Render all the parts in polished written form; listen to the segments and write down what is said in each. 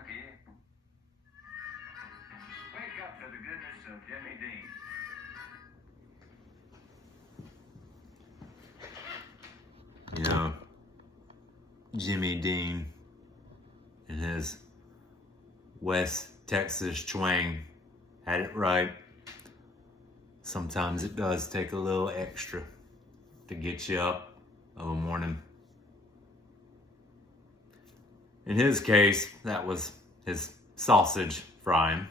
lucky. Wake up to the goodness of Jimmy Dean. You know, Jimmy Dean and his West Texas twang had it right. Sometimes it does take a little extra to get you up of a morning. In his case, that was his sausage frying.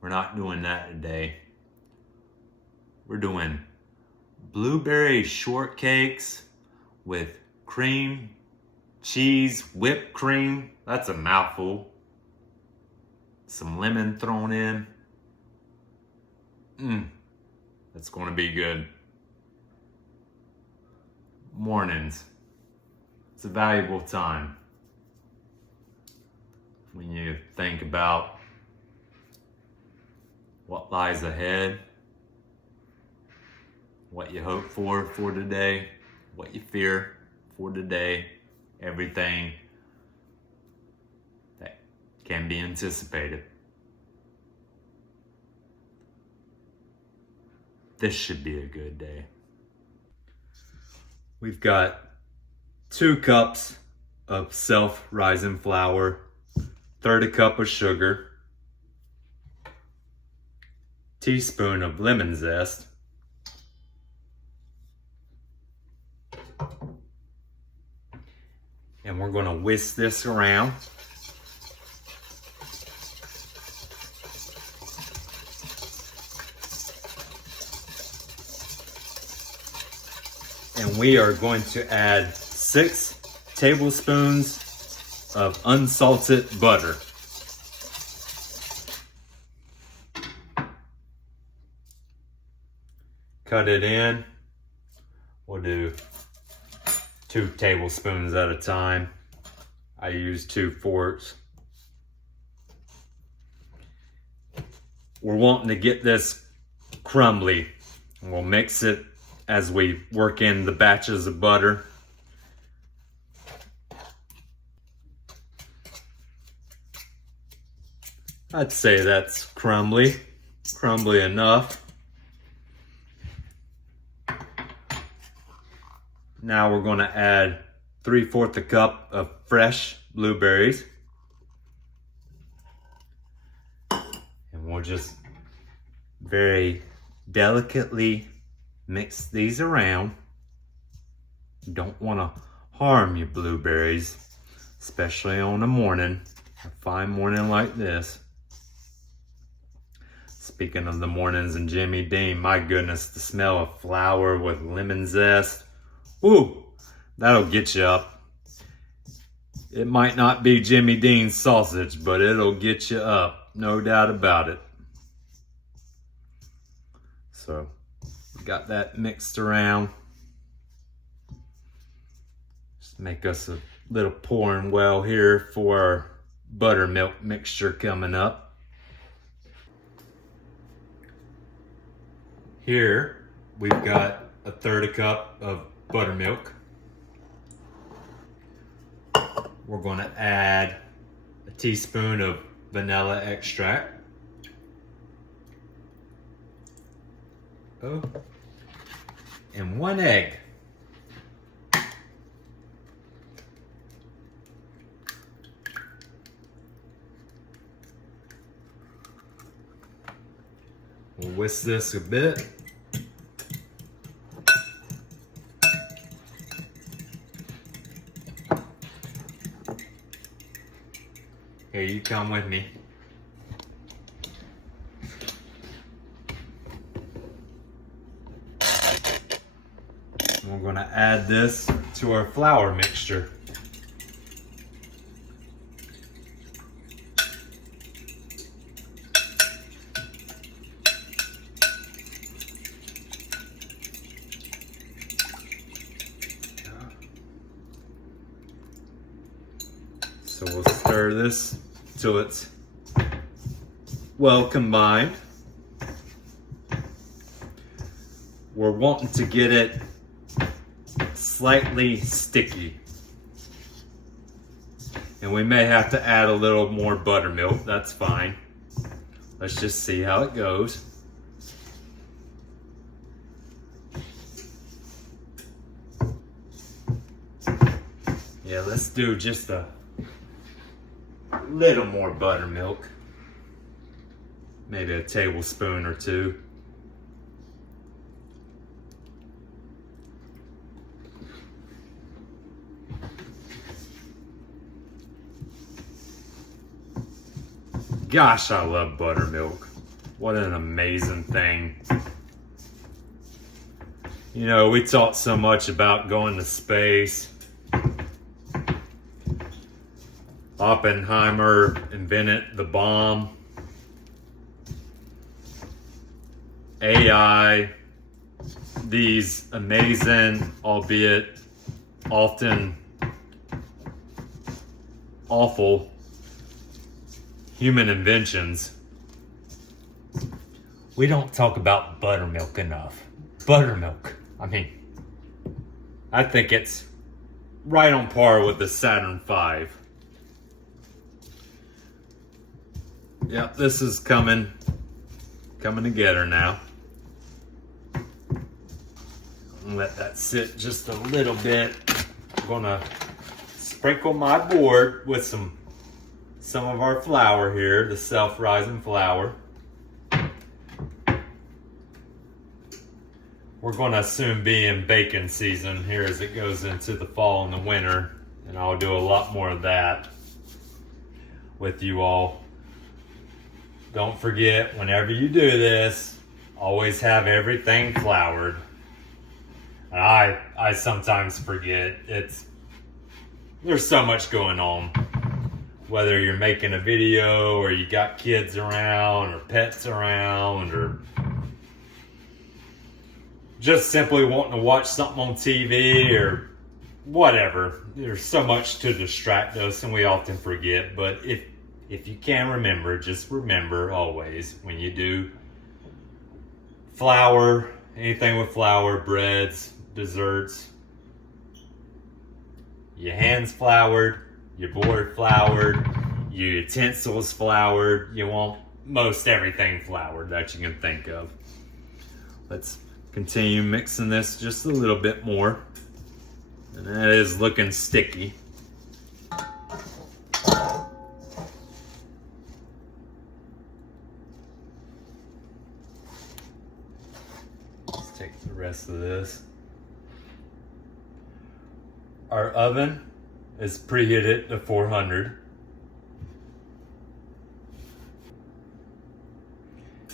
We're not doing that today. We're doing blueberry shortcakes with cream, cheese, whipped cream. That's a mouthful. Some lemon thrown in. That's gonna be good. Mornings. It's a valuable time when you think about what lies ahead, what you hope for today, what you fear for today, everything that can be anticipated. This should be a good day. We've got 2 cups of self-rising flour, 1/3 cup of sugar, teaspoon of lemon zest, and we're gonna whisk this around. And we are going to add 6 tablespoons of unsalted butter. Cut it in. We'll do 2 tablespoons at a time. I use 2 forks. We're wanting to get this crumbly. We'll mix it as we work in the batches of butter. I'd say that's crumbly enough. Now we're going to add 3/4 cup of fresh blueberries. And we'll just very delicately mix these around. You don't want to harm your blueberries, especially on a fine morning like this. Speaking of the mornings in Jimmy Dean, my goodness, the smell of flour with lemon zest. Ooh, that'll get you up. It might not be Jimmy Dean's sausage, but it'll get you up, no doubt about it. So, got that mixed around. Just make us a little pouring well here for our buttermilk mixture coming up. Here we've got 1/3 cup of buttermilk. We're going to add a teaspoon of vanilla extract. And 1 egg. We'll whisk this a bit. Here, you come with me. We're going to add this to our flour mixture. So we'll stir this till it's well combined. We're wanting to get it slightly sticky. And we may have to add a little more buttermilk. That's fine. Let's just see how it goes. Yeah, let's do just a little more buttermilk. Maybe a tablespoon or two. Gosh, I love buttermilk. What an amazing thing. You know, we talk so much about going to space. Oppenheimer invented the bomb. AI, these amazing, albeit often awful, human inventions. We don't talk about buttermilk enough. Buttermilk. I mean, I think it's right on par with the Saturn V. Yep, this is coming together now. Let that sit just a little bit. I'm gonna sprinkle my board with some of our flour here, the self-rising flour. We're gonna soon be in baking season here as it goes into the fall and the winter, and I'll do a lot more of that with you all. Don't forget, whenever you do this, always have everything floured. And I sometimes forget. There's so much going on. Whether you're making a video or you got kids around or pets around or just simply wanting to watch something on TV or whatever. There's so much to distract us and we often forget. But if you can remember, just remember always when you do flour, anything with flour, breads, desserts, your hands floured, your board floured, your utensils floured. You want most everything floured that you can think of. Let's continue mixing this just a little bit more. And that is looking sticky. Let's take the rest of this. Our oven is preheated to 400.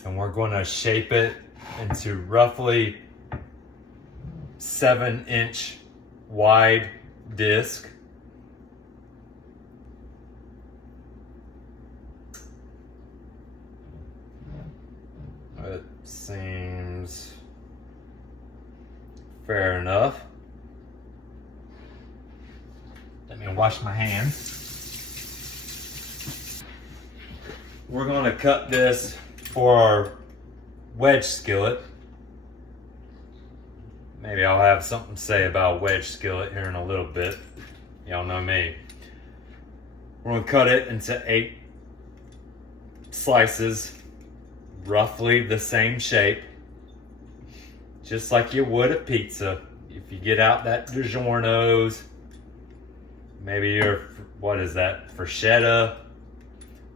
And we're going to shape it into roughly 7-inch wide disc. It seems fair enough. Let me wash my hands. We're going to cut this for our wedge skillet. Maybe I'll have something to say about wedge skillet here in a little bit. Y'all know me. We're going to cut it into 8 slices, roughly the same shape, just like you would a pizza. If you get out that DiGiorno's, maybe you're, what is that, bruschetta?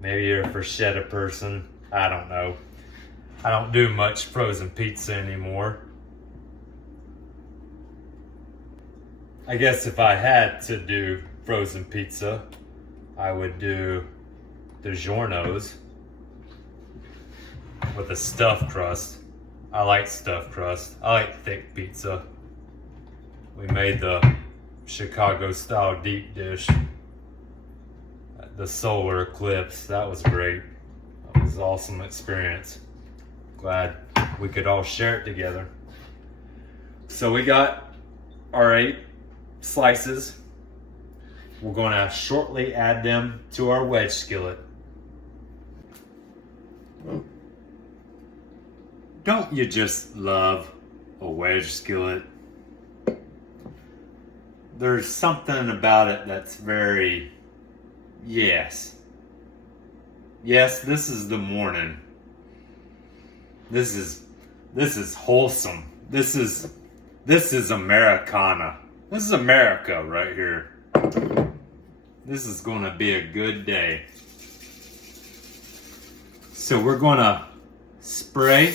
Maybe you're a bruschetta person. I don't know. I don't do much frozen pizza anymore. I guess if I had to do frozen pizza, I would do DiGiorno's with a stuffed crust. I like stuffed crust. I like thick pizza. We made the Chicago style deep dish, the solar eclipse. That was great. That was an awesome experience. Glad we could all share it together. So we got our 8 slices. We're going to shortly add them to our wedge skillet. Don't you just love a wedge skillet? There's something about it that's very Yes. Yes, this is the morning. This is wholesome. This is Americana. This is America right here. This is gonna be a good day. So we're gonna spray.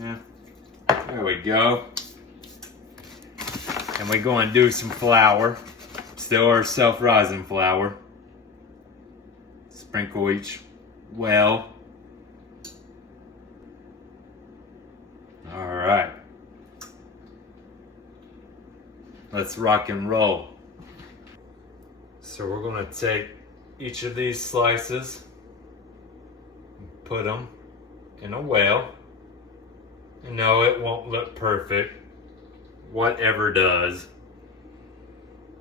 Yeah, there we go. And we're gonna do some flour. Still our self-rising flour. Sprinkle each well. All right. Let's rock and roll. So we're gonna take each of these slices and put them in a well. And no, it won't look perfect. Whatever does.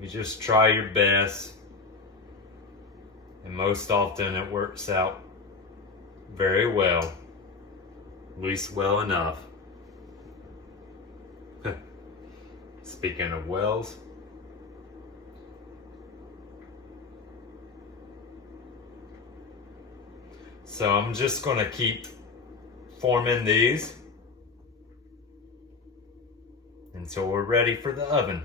You just try your best. And most often it works out very well. At least well enough. Speaking of wells. So I'm just gonna keep forming these until we're ready for the oven.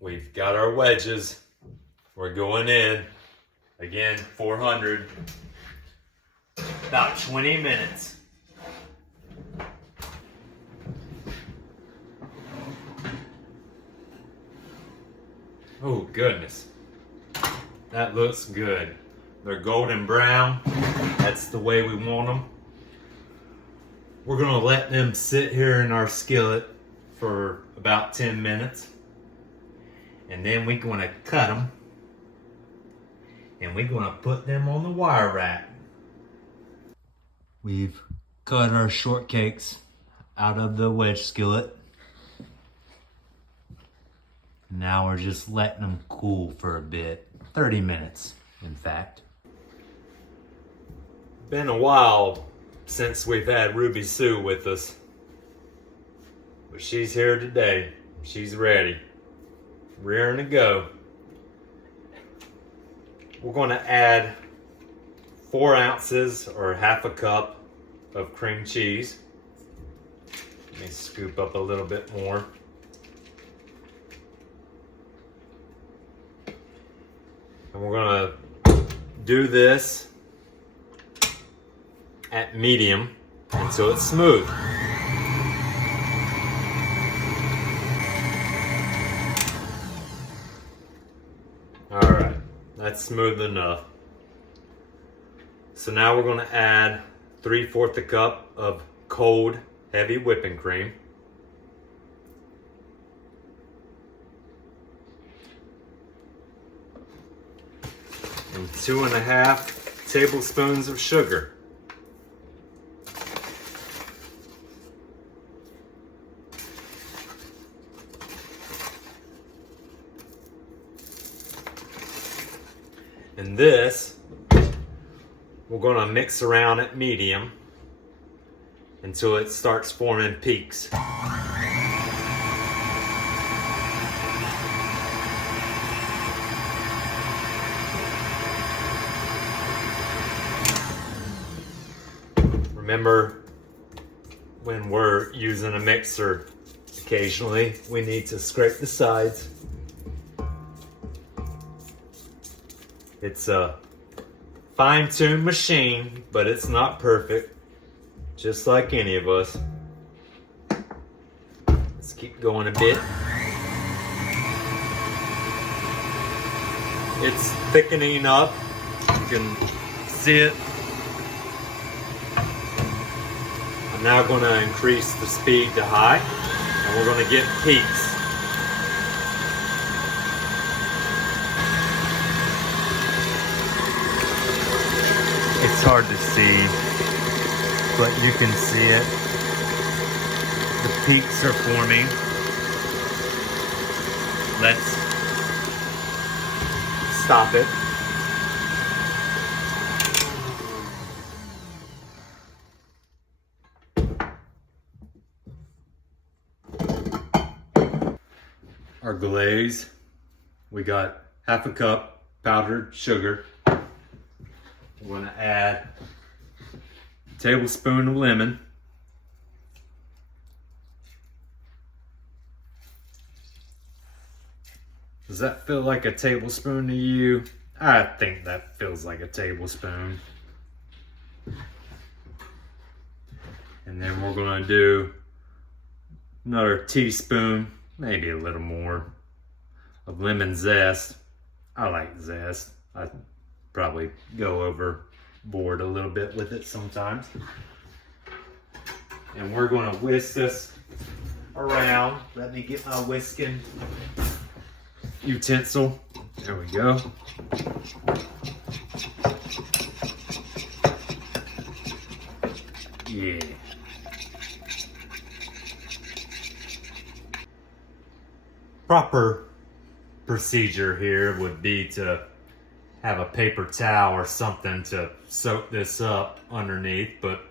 We've got our wedges. We're going in. Again, 400. About 20 minutes. Oh goodness. That looks good. They're golden brown. That's the way we want them. We're gonna let them sit here in our skillet for about 10 minutes. And then we're gonna cut them. And we're gonna put them on the wire rack. We've cut our shortcakes out of the wedge skillet. Now we're just letting them cool for a bit. 30 minutes, in fact. Been a while since we've had Ruby Sue with us. But she's here today. She's ready. Rearing to go. We're going to add 4 ounces or half a cup of cream cheese. Let me scoop up a little bit more. And we're going to do this at medium until it's smooth. Alright, that's smooth enough. So now we're going to add 3/4 a cup of cold, heavy whipping cream. And 2.5 tablespoons of sugar. And this, we're going to mix around at medium until it starts forming peaks. Remember, when we're using a mixer, occasionally we need to scrape the sides. It's a fine-tuned machine, but it's not perfect, just like any of us. Let's keep going a bit. It's thickening up. You can see it. I'm now going to increase the speed to high, and we're going to get peaks. It's hard to see, but you can see it. The peaks are forming. Let's stop it. glaze. We got half a cup powdered sugar. We're gonna add a tablespoon of lemon. Does that feel like a tablespoon to you? I think that feels like a tablespoon. And then we're gonna do another teaspoon, maybe a little more, of lemon zest. I like zest. I probably go overboard a little bit with it sometimes. And we're gonna whisk this around. Let me get my whisking utensil. There we go. Yeah. Proper procedure here would be to have a paper towel or something to soak this up underneath, but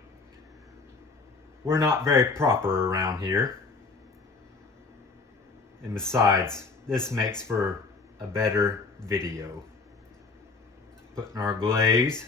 we're not very proper around here. And besides, this makes for a better video. Putting our glaze.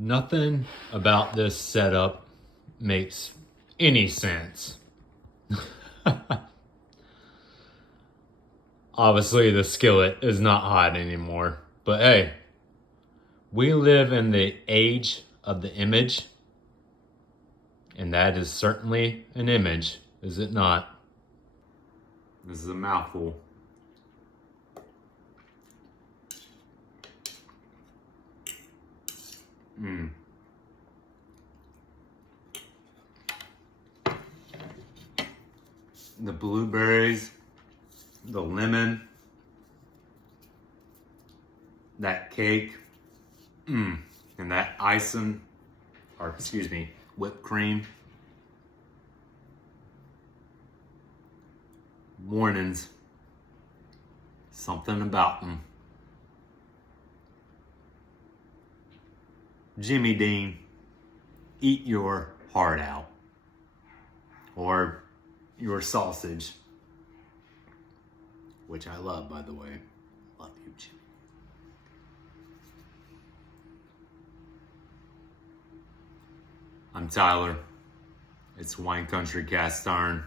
Nothing about this setup makes any sense. Obviously, the skillet is not hot anymore, but hey, we live in the age of the image, and that is certainly an image, is it not? This is a mouthful. The blueberries, the lemon, that cake, and that icing, or excuse me, whipped cream. Mornings, something about them. Jimmy Dean, eat your heart out. Or your sausage, which I love, by the way. Love you, Jimmy. I'm Tyler. It's Wine Country Cast Iron.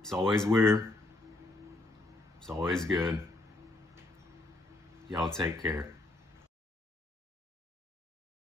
It's always weird. It's always good. Y'all take care.